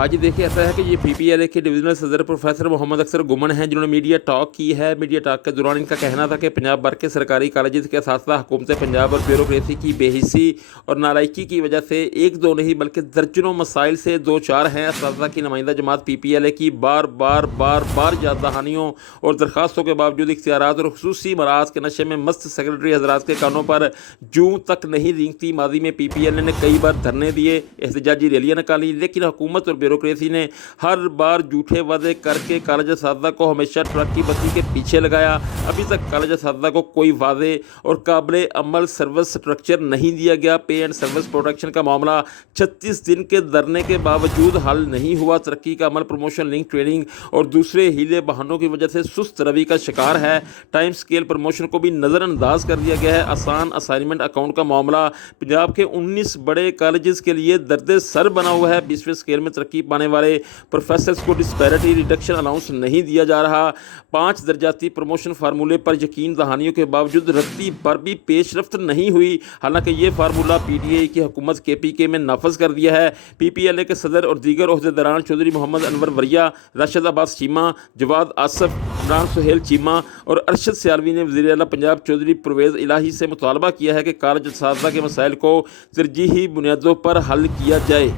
आज देखिए ऐसा है कि ये पीपीएलए के डिविजनल सदर प्रोफेसर मोहम्मद अख्तर गुमन हैं, जिन्होंने मीडिया टॉक की है। मीडिया टॉक के दौरान इनका कहना था कि पंजाब भर के सरकारी कॉलेज के साथ-साथ हुकूमत पंजाब और ब्यूरोक्रेसी की बेहिसी और नालायकी की वजह से एक दो नहीं बल्कि दर्जनों मसाइल से दो चार हैं। असातिज़ा की नुमाइंदा जमात पीपीएलए की बार बार याद दहानियों और दरखास्तों के बावजूद इख्तियारात और खुसूसी मराज के नशे में मस्त सेक्रेटरी हजरात के कानों पर जूं तक नहीं रेंगती। माजी में पीपीएलए ने कई बार धरने दिए, एहतजाजी रैलियां निकाली, लेकिन हुकूमत और ब्यूरोक्रेसी ने हर बार झूठे वादे करके कॉलेज असातिज़ा को हमेशा ट्रक की बत्ती के पीछे लगाया। अभी तक कॉलेज असातिज़ा को कोई वादे और काबिल अमल सर्विस स्ट्रक्चर नहीं दिया गया। पे एंड सर्विस प्रोटेक्शन का मामला 36 दिन के धरने के बावजूद हल नहीं हुआ। तरक्की का अमल, प्रमोशन लिंक ट्रेनिंग और दूसरे हीले बहानों की वजह से सुस्त रवि का शिकार है। टाइम स्केल प्रमोशन को भी नज़रअंदाज कर दिया गया है। आसान असाइनमेंट अकाउंट का मामला पंजाब के 19 बड़े कॉलेजेस के लिए दर्द सर बना हुआ है। 20वें स्केल में तरक्की पाने वाले प्रोफेसर्स को डिस्पैरिटी रिडक्शन अलाउंस नहीं दिया जा रहा। 5 दर्जाती प्रमोशन फार्मूले पर यकीन दहानियों के बावजूद रत्ती पर भी पेशरफ्त नहीं हुई। हालांकि ये फार्मूला पीटीआई की हुकूमत केपीके में नाफज कर दिया है। पीपीएलए के सदर और दीगर ओहदेदारान चौधरी मोहम्मद अनवर वरिया, राशिद अब्बास चीमा, जवाद आसफ, इमरान सुहेल चीमा और अरशद सियालवी ने वज़ीर आला पंजाब चौधरी परवेज़ इलाही से मुतालबा किया है कि कॉलेज असातिज़ा के मसाइल को तरजीही बुनियादों पर हल किया जाए।